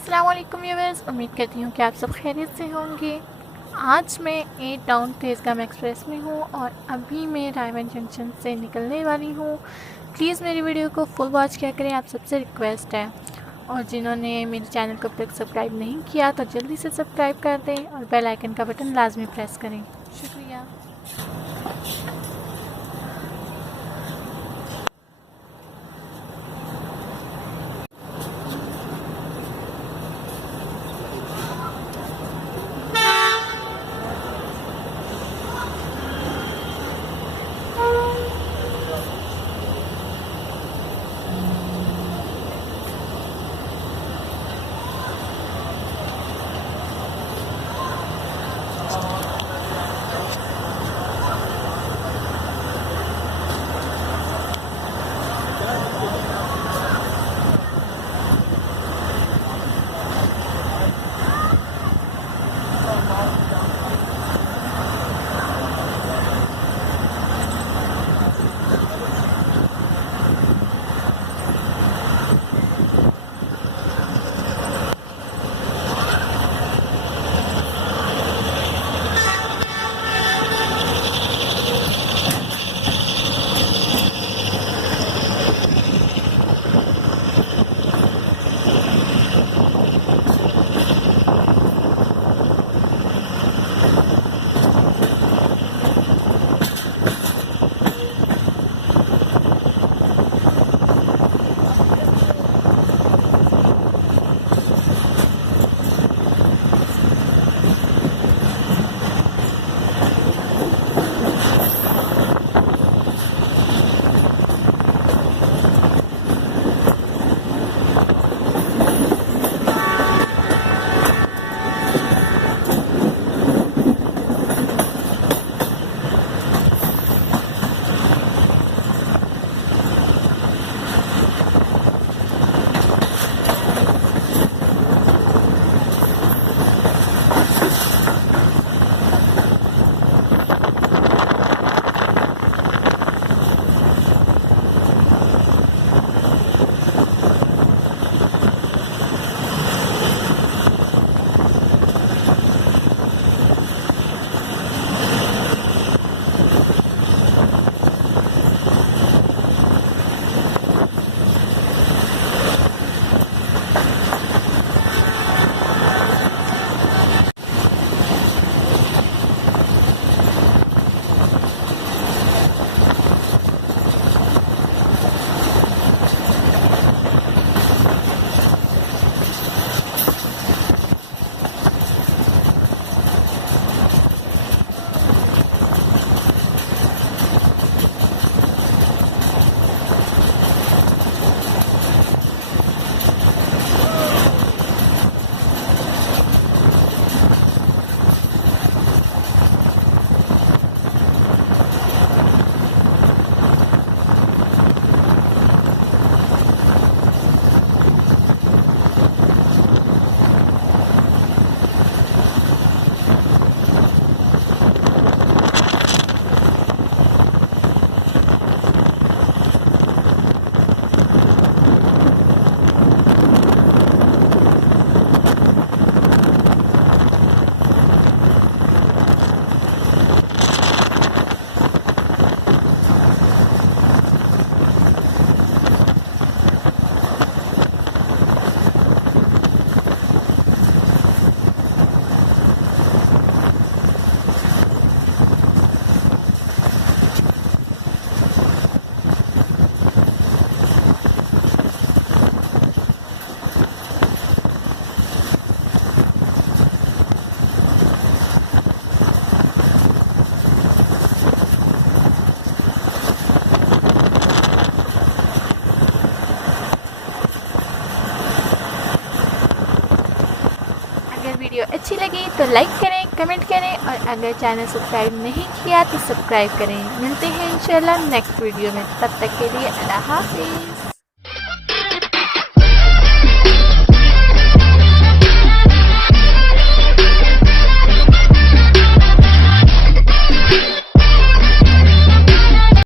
अस्सलाम वालेकुम व्यूअर्स, उम्मीद करती हूँ कि आप सब खैरियत से होंगे। आज मैं 8 टाउन तेज़गाम एक्सप्रेस में हूँ और अभी मैं रायवन जंक्शन से निकलने वाली हूँ। प्लीज़ मेरी वीडियो को फुल वॉच किया करें, आप सबसे रिक्वेस्ट है। और जिन्होंने मेरे चैनल को अब तक सब्सक्राइब नहीं किया तो जल्दी से सब्सक्राइब कर दें और बेल आइकन का बटन लाजमी प्रेस करें। शुक्रिया। अगर वीडियो अच्छी लगी तो लाइक करें, कमेंट करें और अगर चैनल सब्सक्राइब नहीं किया तो सब्सक्राइब करें। मिलते हैं इंशाल्लाह नेक्स्ट वीडियो में, तब तक के लिए अल्लाह हाफिज़।